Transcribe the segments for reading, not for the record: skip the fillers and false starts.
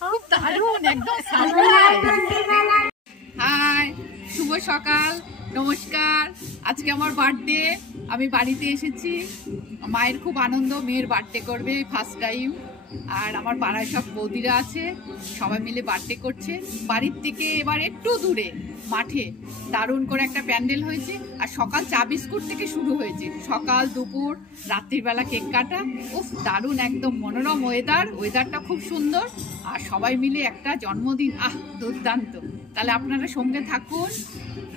খুব দারুণ একদম সারপ্রাইজ। হাই, শুভ সকাল, নমস্কার। আজকে আমার বার্থডে, আমি বাড়িতে এসেছি। মায়ের খুব আনন্দ, মেয়ের বার্থডে করবে ফার্স্ট টাইম। আর আমার পাড়ায় সব বৌদিরা আছে, সবাই মিলে বার্থডে করছে। বাড়ির থেকে এবার একটু দূরে মাঠে দারুণ করে একটা প্যান্ডেল হয়েছে। আর সকাল চা বিস্কুট থেকে শুরু হয়েছে, সকাল দুপুর রাত্রিবেলা কেক কাটা। উফ, দারুণ একদম মনোরম ওয়েদারটা খুব সুন্দর। আর সবাই মিলে একটা জন্মদিন, দুর্দান্ত। তাহলে আপনারা সঙ্গে থাকুন,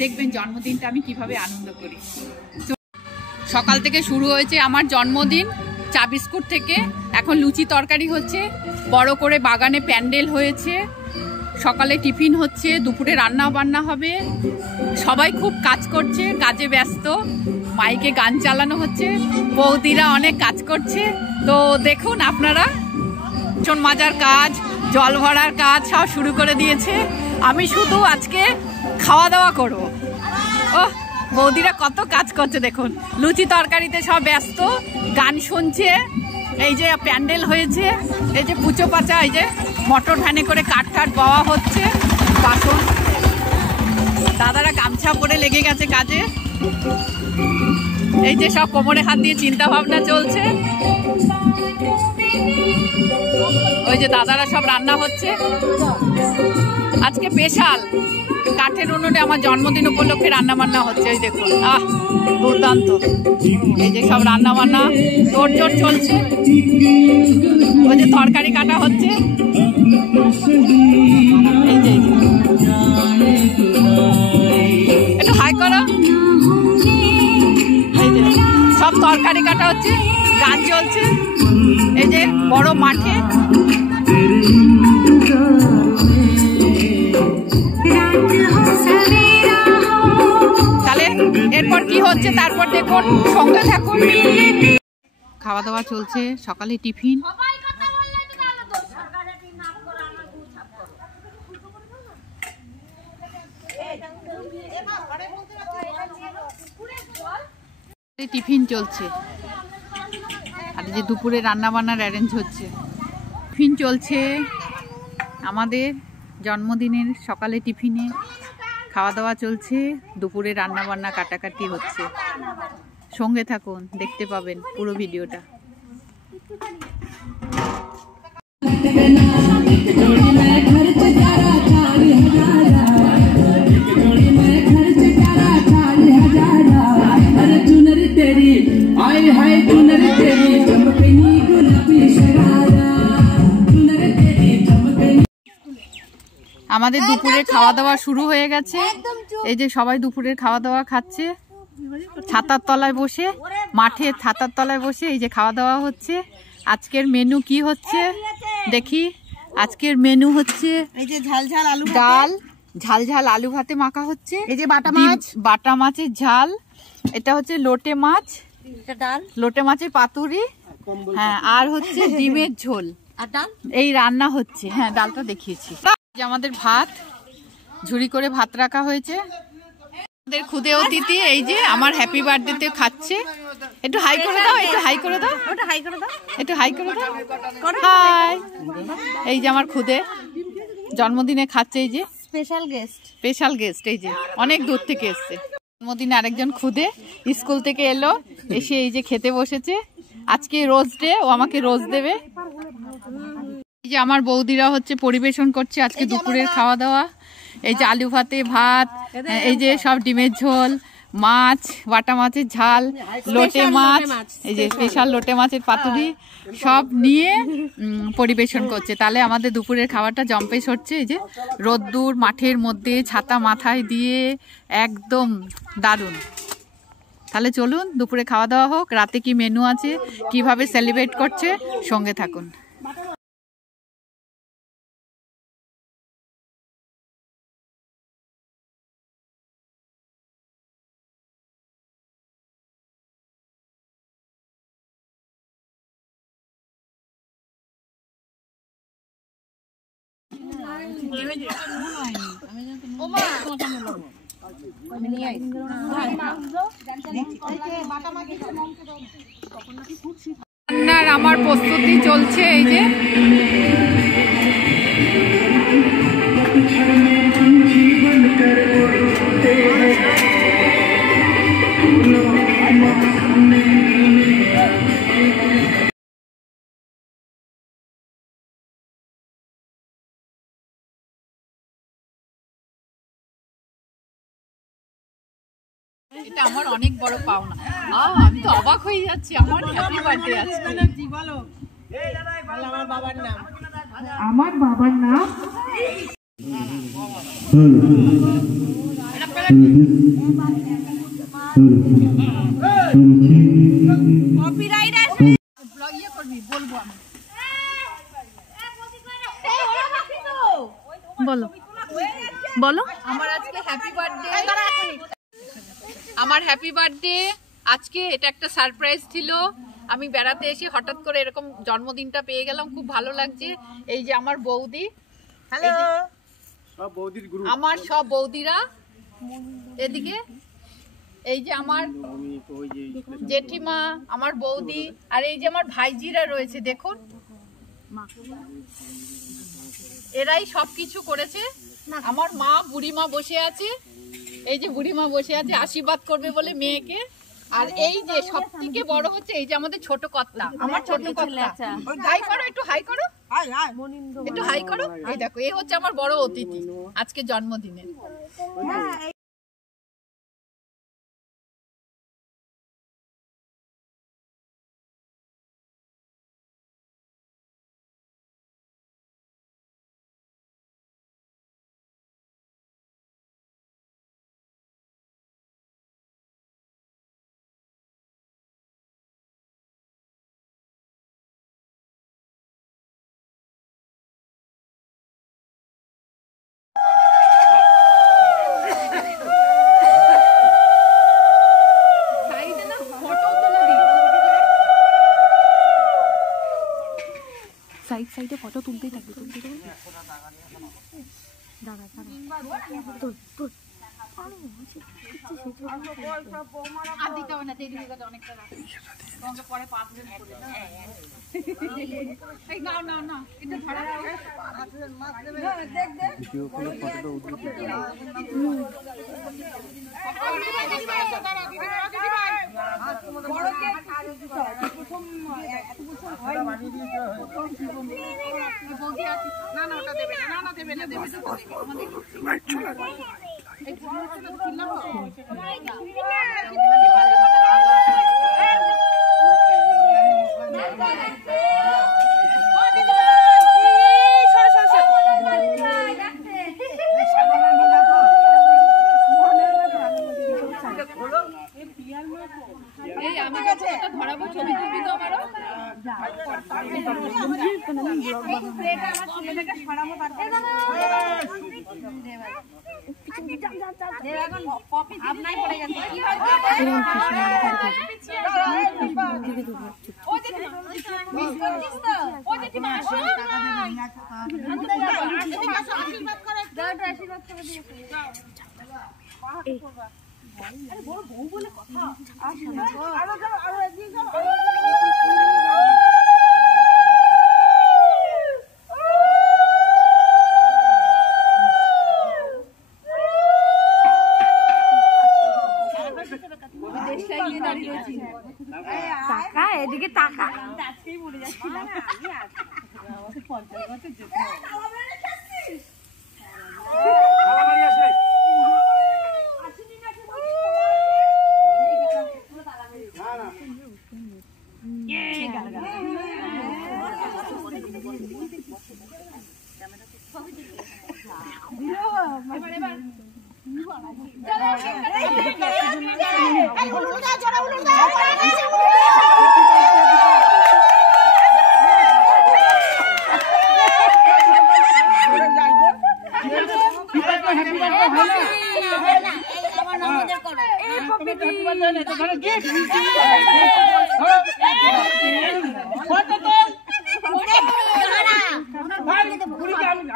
দেখবেন জন্মদিনটা আমি কিভাবে আনন্দ করি। সকাল থেকে শুরু হয়েছে আমার জন্মদিন, চা বিস্কুট থেকে। এখন লুচি তরকারি হচ্ছে, বড় করে বাগানে প্যান্ডেল হয়েছে। সকালে টিফিন হচ্ছে, দুপুরে রান্না বান্না হবে। সবাই খুব কাজ করছে, কাজে ব্যস্ত। মাইকে গান চালানো হচ্ছে, বৌদিরা অনেক কাজ করছে। তো দেখুন আপনারা, ভীষণ মজার কাজ, জল ভরার কাজ সব শুরু করে দিয়েছে। আমি শুধু আজকে খাওয়া দাওয়া করবো। ওহ, বৌদিরা কত কাজ করছে দেখুন। লুচি তরকারিতে সব ব্যস্ত, গান শুনছে। এই যে প্যান্ডেল হয়েছে, এই যে পুচো পাচা, এই যে মোটর ভ্যানে করে কাঠ পাওয়া হচ্ছে। বাসন, দাদারা গামছা পরে লেগে গেছে কাজে। এই যে সব কোমরে হাত দিয়ে চিন্তা ভাবনা চলছে। ওই যে দাদারা সব রান্না হচ্ছে। আজকে স্পেশাল কাঠের উনুনে আমার জন্মদিন উপলক্ষে রান্না বান্না হচ্ছে। এই দেখুন, দুর্দান্ত। এই যে সব রান্না বান্না তোড়জোড় চলছে। ওই যে তরকারি কাটা হচ্ছে। এই যে একটু হাই করো। এই যে সব তরকারি কাটা হচ্ছে, গান চলছে। এই যে বড় মাঠে। তাহলে এরপর কি হচ্ছে তারপর দেখুন, সঙ্গে থাকুন। খাওয়া দাওয়া চলছে, সকালে টিফিন। টিফিন চলছে, আর যে দুপুরে রান্না বান্নার অ্যারেঞ্জ হচ্ছে। টিফিন চলছে আমাদের জন্মদিনের, সকালে টিফিনে খাওয়া দাওয়া চলছে, দুপুরে রান্না বান্না কাটাকাটি হচ্ছে। সঙ্গে থাকুন, দেখতে পাবেন পুরো ভিডিওটা। আমাদের দুপুরে খাওয়া দাওয়া শুরু হয়ে গেছে। এই যে সবাই দুপুরের খাওয়া দাওয়া খাচ্ছে, ছাতার তলায় বসে, মাঠে ছাতার তলায় বসে এই যে খাওয়া দাওয়া হচ্ছে। আজকের মেনু কি হচ্ছে দেখি। আজকের মেনু হচ্ছে এই যে ঝাল আলু ডাল, ঝাল আলু ভাতে মাখা হচ্ছে। এই যে বাটা মাছের ঝাল। এটা হচ্ছে লোটে মাছ, ডাল, লোটে মাছের পাতুরি। হ্যাঁ, আর হচ্ছে ডিমের ঝোল। আর ডাল এই রান্না হচ্ছে। হ্যাঁ, ডালটা দেখিয়েছি। আমাদের ভাত, ঝুড়ি করে ভাত রাখা হয়েছে। আমাদের ক্ষুদে অতিথি এই যে আমার হ্যাপি বার্থডেতে খাচ্ছে। একটু হাই করে দাও, একটু হাই করে দাও, ওটা হাই করে দাও, একটু হাই করে দাও। হাই। এই যে আমার ক্ষুদে জন্মদিনে খাচ্ছে। এই যে স্পেশাল গেস্ট, এই যে অনেক দূর থেকে এসছে। জন্মদিনে আরেকজন ক্ষুদে স্কুল থেকে এলো, এসে এই যে খেতে বসেছে। আজকে রোজ ডে, ও আমাকে রোজ দেবে। এই যে আমার বৌদিরা হচ্ছে পরিবেশন করছে আজকে দুপুরের খাওয়া দাওয়া। এই যে আলু ভাতে ভাত, এই যে সব ডিমের ঝোল, মাছ, বাটা মাছের ঝাল, লোটে মাছ, এই যে স্পেশাল লোটে মাছের পাতুরি সব নিয়ে পরিবেশন করছে। তাহলে আমাদের দুপুরের খাবারটা জম্পেশ হচ্ছে। এই যে রোদ্দুর, মাঠের মধ্যে, ছাতা মাথায় দিয়ে, একদম দারুণ। তাহলে চলুন দুপুরে খাওয়া দাওয়া হোক। রাতে কি মেনু আছে, কিভাবে সেলিব্রেট করছে, সঙ্গে থাকুন। রান্নার আমার প্রস্তুতি চলছে। এই যে এটা আমার অনেক বড় পাওনা। আমি তো অবাক হয়ে যাচ্ছি, আমার হ্যাপি বার্থডে আজকে। বলো আমার বাবার নাম। আমার বাবার নাম কপিরাইট আছে, ইয়ে করবি, বলবো আমি। বলো বলো। আমার আজকে হ্যাপি বার্থডে, আমার হ্যাপি বার্থডে আজকে। এটা একটা সারপ্রাইজ ছিল। আমি বেড়াতে এসে হঠাৎ করে এরকম জন্মদিনটা পেয়ে গেলাম, খুব ভালো লাগছে। এই যে আমার বৌদি, হ্যালো আমার সব বৌদিরা এদিকে, এই যে আমার জেঠিমা, আমার বৌদি, আর এই যে আমার ভাইজিরা রয়েছে দেখুন, এরাই সবকিছু করেছে। আমার মা, বুড়িমা বসে আছে, এই যে বুড়িমা বসে আছে আশীর্বাদ করবে বলে মেয়েকে। আর এই যে সব থেকে বড় হচ্ছে এই যে আমাদের ছোট কর্তা, আমার ছোট কর্তা। হাই করো, একটু হাই করো, একটু হাই করো। এই দেখো, এই হচ্ছে আমার বড় অতিথি আজকে জন্মদিনে। সাইডে ফটো তুলতেই থাকবে, তুলতে থাকবে। দাঁড়া তোর তোর আর দিতে হবে না, দেরি হয়ে গেছে অনেকটা রাত। তোমাকে পরে পাবলিশ করে দাও। এই নাও নাও নাও, এটা ধরা দাও। দেখ দেখ ভিডিও করে ফটোটা উঠিয়ে দাও। বড় কেক প্রথম এত বছর হয় বানিয়ে দিতে হয়। বৌদি আছে না, না ওটা দেবে না, না না দেবে না, দেবে না। আমাদের চলে এই ভিডিওটা ছিলাম এই আমি কাছে ধরাবো, ছবি তুলবি তো আমারও। বড় বউ বলে কথা। টাকা এদিকে টাকা আজকেই মরে যাচ্ছিলাম না আমি। আজকে 50 বছর যেতে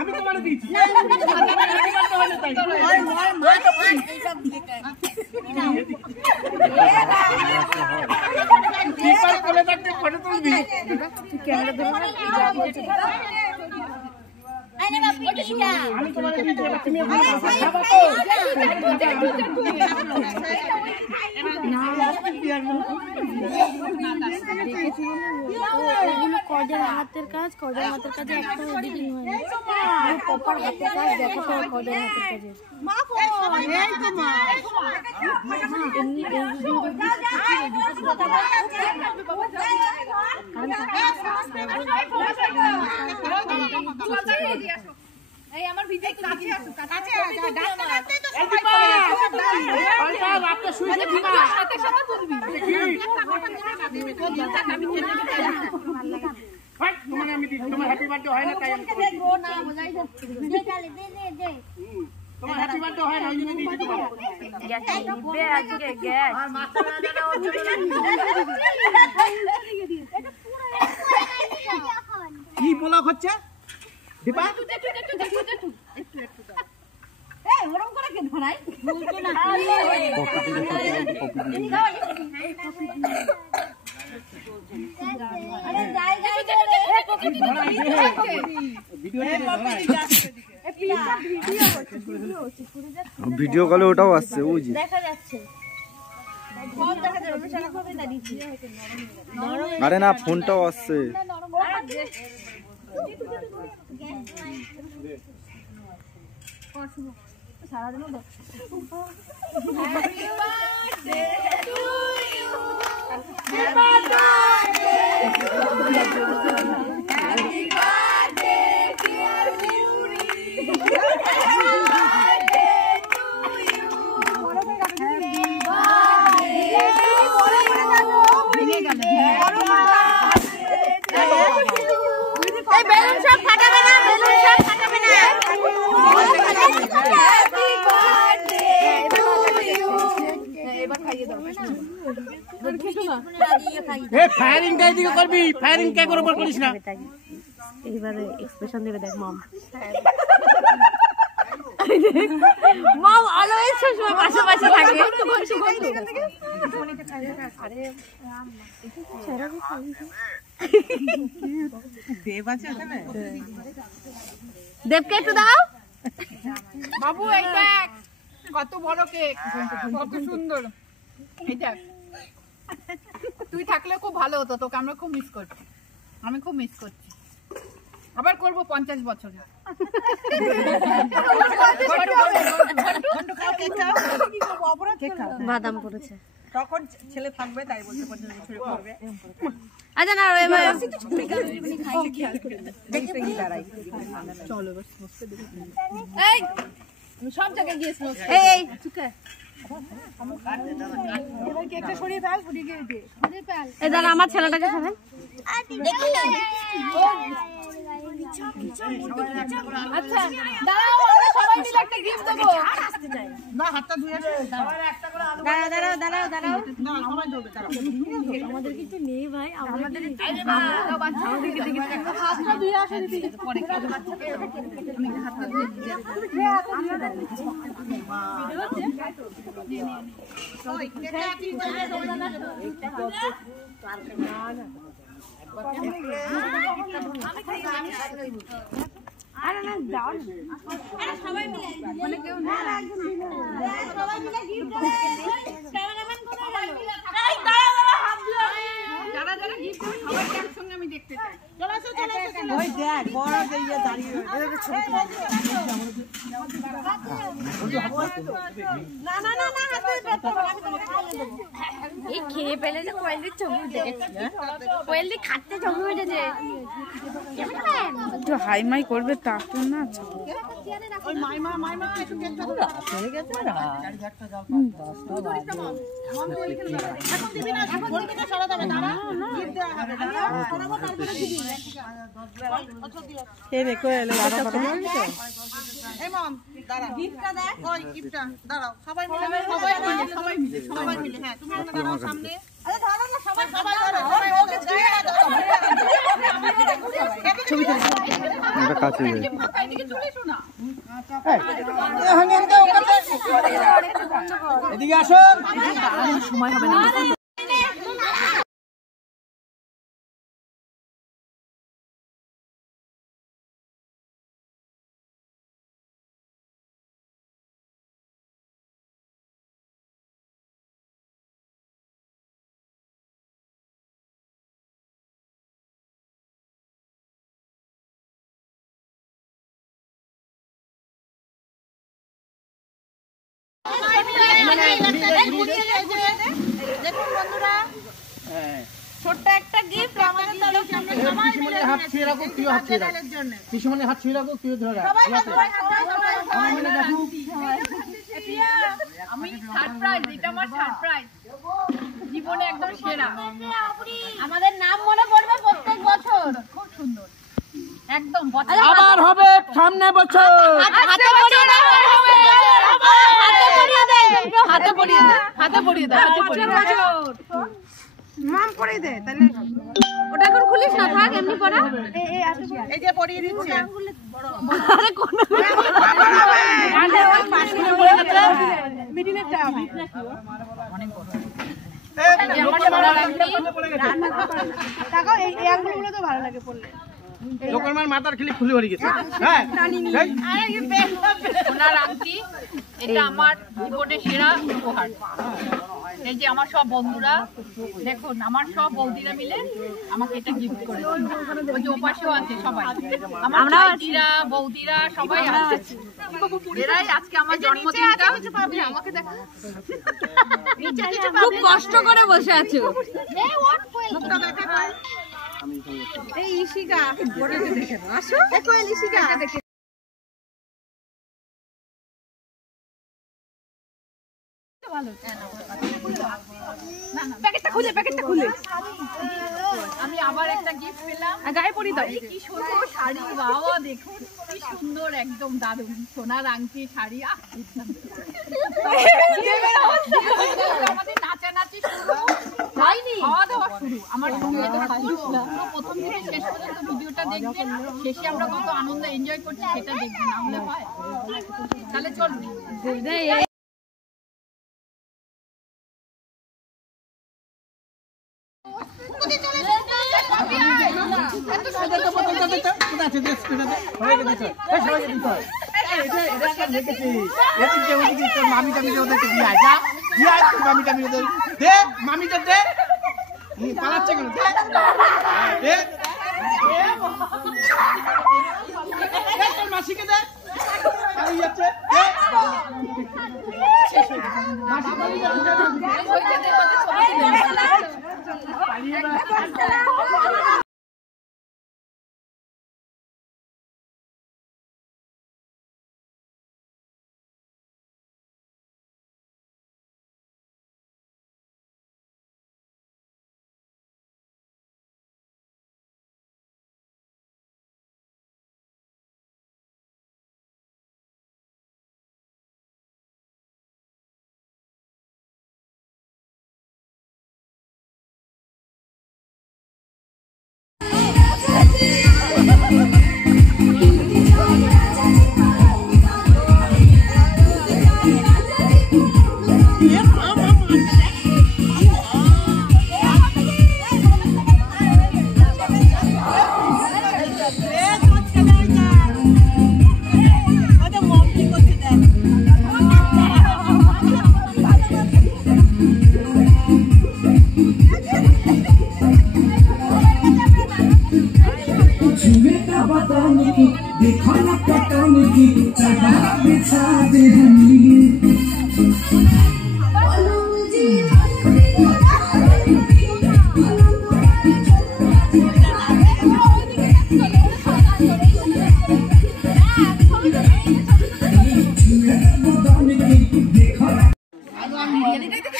আমি তো মানে দিয়েছি আমি তোমার তুমি খাবা তো কর্দের হাতের কাজ কর্দের হাতের কাজে একটা এডিটিং হয়নি প্রপার হাতের কাজ দেখো তো কর্দের হাতের কাজে এই আমার ভিডিও কাছে আসো কাছে আসো ডাক্তার আপনি শুয়ে দিবা সাথে সাথে তুলবি তোমার আমি তোমার হ্যাপি বার্থডে হয় না তাই আমি দেখবো না বোঝাই যাচ্ছে দে তোমার হ্যাপি বার্থডে হয় না ওই জন্য দিয়েছি তোমার গ্যাস নিবে আজকে গ্যাস আর মাথা না জানা ওর জন্য কি পোলাক হচ্ছে দীপা এই ওরকম করে কেন ভাই বলতো না আরে যাই ভিডিও কলে ওটাও আসছে ওই যে দেখা যাচ্ছে ফোন দেখা যাবে আমি সারা করে দাঁড়িয়েছি আরে না ফোনটাও আসছে ফায়ারিং টাই দিকে করবি ফায়ারিং কে করে করিস না এইবারে এক্সপ্রেশন দেবে দেখ মম মম অলওয়েজ সবসময় পাশে পাশে থাকে দেবকে একটু দাও বাবু এই দেখ কত বড় কেক কত সুন্দর এই দেখ তুই থাকলে খুব ভালো হতো তোকে আমরা খুব মিস করছি আমি খুব মিস করছি আবার করব 50 বছর বাদাম পড়েছে তখন ছেলে থাকবে তাই বলতে 50 বছরে করবে আচ্ছা না এবার এই আমি সব জায়গায় গিয়েছিল এই এবার কেকটা সরিয়ে ফেল সরিয়ে গিয়ে দে এই দাঁড়া আমার ছেলেটাকে ছাড়েন আচ্ছা দাঁড়াও আমরা সবাই মিলে একটা গিফট দেবো না হাতটা ধুয়ে আসো দাঁড়াও না সবাই ধরবে দাঁড়াও আমাদের কিছু নেই ভাই আমাদের হাতটা ধুয়ে আসো দিদি পরে হাতটা ধুয়ে যারা যারা গিফট দেবে সবাইকে একসঙ্গে আমি দেখতে চাই ওই দেখ বড় দিয়ে দাঁড়িয়ে না এই খেয়ে পেলে যে কোয়েলদির ছবি উঠে গেছে কোয়েলদি খাচ্ছে ছবি উঠেছে একটু হাই মাই করবে তা তো না ওই মাইমা একটু কেকটা হয়ে গেছে এখন দিবি না ফোন থেকে সরা যাবে দাঁড়া গিফট দেওয়া হবে দাঁড়া সরাবো তারপরে দিবি এই রে কোয়েল এই মাম দাঁড়া গিফটটা দেখ ওই গিফটটা দাঁড়াও সবাই মিলে হ্যাঁ তুমি ওটা দাঁড়াও সামনে আরে ধরো না সবাই ধরো সবাই ওকে ছবি এটা কাছে এদিকে চলে এসো না এদিকে আসো সময় হবে না দেখুন বন্ধুরা, ছোট্ট একটা গিফট আমাদের তরফ থেকে সবাই মিলে হাত ছুঁয়ে রাখো, তুই হাত ছুঁয়ে রাখ। পিছনে হাত ছুঁয়ে রাখো, তুই ধরে রাখ। আমি সারপ্রাইজ, এটা আমার সারপ্রাইজ, জীবনে একদম সেরা। আমাদের নাম মনে পড়বে প্রত্যেক বছর। খুব সুন্দর, একদম আবার হবে সামনে বছর। হাতে পরিয়ে দাও, হাতে পরিয়ে দে, হাতে পরিয়ে দে, হাতে পরিয়ে দে। মাম পরিয়ে দে তাহলে। ওটা এখন খুলিস না, থাক এমনি পড়া। এই যে পরিয়ে দিচ্ছে। আরে কোন লোকের মার মাথার খেলি খুলে পড়ে গেছে। হ্যাঁ সোনার আংটি, এটা আমার জীবনের সেরা উপহার। এই যে আমার সব বন্ধুরা দেখুন, আমার সব বৌদিরা মিলে আমাকে এটা গিফট করেছে। ওই যে ওপাশেও আছে সবাই, আমার ভাইজিরা বৌদিরা সবাই আছে। এরাই আজকে আমার জন্মদিনটা আমাকে দেখা। খুব কষ্ট করে বসে আছো। এই ইশিকা আসো, দেখো এই ইশিকা। প্যাকেটটা খুলে, প্যাকেটটা খুলে আমি আবার একটা গিফট পেলাম। গায়ে পরি দাও। কি সুন্দর শাড়ি, বাবা দেখুন কি সুন্দর, একদম দারুণ সোনার আংটি শাড়ি। আমাদের নাচানাচি শুরু, খাওয়া দাওয়া শুরু। আমার সঙ্গে প্রথম থেকে শেষ পর্যন্ত ভিডিওটা দেখবেন, শেষে আমরা কত আনন্দ এনজয় করছি সেটা দেখবেন, না হলে হয়? তাহলে চল। মামি টামি ওদেরকে দিয়ে যা, দিয়ে মামি টামি ওদের দে, মামিটা দে। পালাচ্ছে কেন? দে তোর মাসিকে দে। যাচ্ছে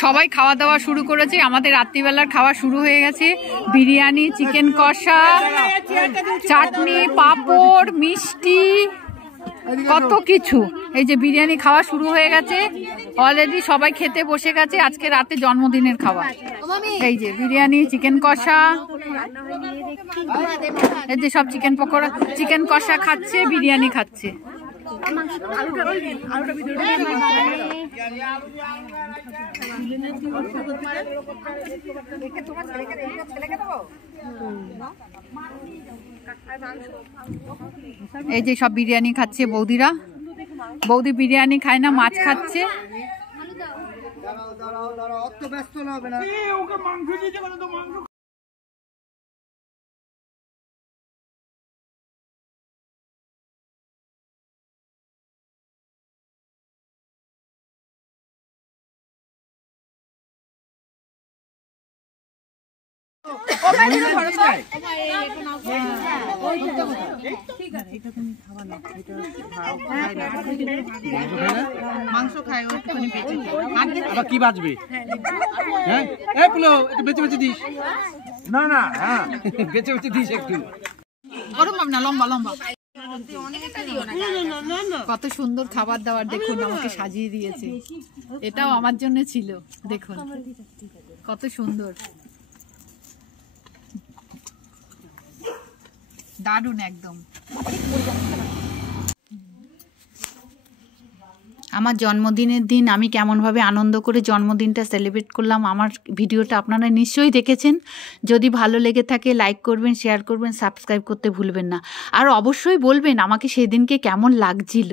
সবাই খাওয়া দাওয়া শুরু করেছে, আমাদের রাত্রিবেলার খাওয়া শুরু হয়ে গেছে। বিরিয়ানি, চিকেন কষা, চাটনি, পাঁপড়, মিষ্টি, কত কিছু। এই যে বিরিয়ানি খাওয়া শুরু হয়ে গেছে অলরেডি, সবাই খেতে বসে গেছে। আজকে রাতে জন্মদিনের খাওয়া। এই যে বিরিয়ানি, চিকেন কষা, এই যে সব চিকেন পকোড়া, চিকেন কষা খাচ্ছে, বিরিয়ানি খাচ্ছে। এই যে সব বিরিয়ানি খাচ্ছে বৌদিরা। বৌদি বিরিয়ানি খায় না, মাছ খাচ্ছে। ব্যস্ত না হবে না। মাংস খায় ও একটুখানি বেঁচে আবার কি বাজবে? হ্যাঁ এই পুলো একটু বেঁচে বেঁচে দিস। না না হ্যাঁ বেঁচে বেঁচে দিস একটু। ওরকম না, লম্বা লম্বা। কত সুন্দর খাবার দাবার দেখুন আমাকে সাজিয়ে দিয়েছে। এটাও আমার জন্য ছিল, দেখুন কত সুন্দর, দারুণ একদম। আমার জন্মদিনের দিন আমি কেমনভাবে আনন্দ করে জন্মদিনটা সেলিব্রেট করলাম, আমার ভিডিওটা আপনারা নিশ্চয়ই দেখেছেন। যদি ভালো লেগে থাকে লাইক করবেন, শেয়ার করবেন, সাবস্ক্রাইব করতে ভুলবেন না। আর অবশ্যই বলবেন আমাকে সেদিনকে কেমন লাগছিল।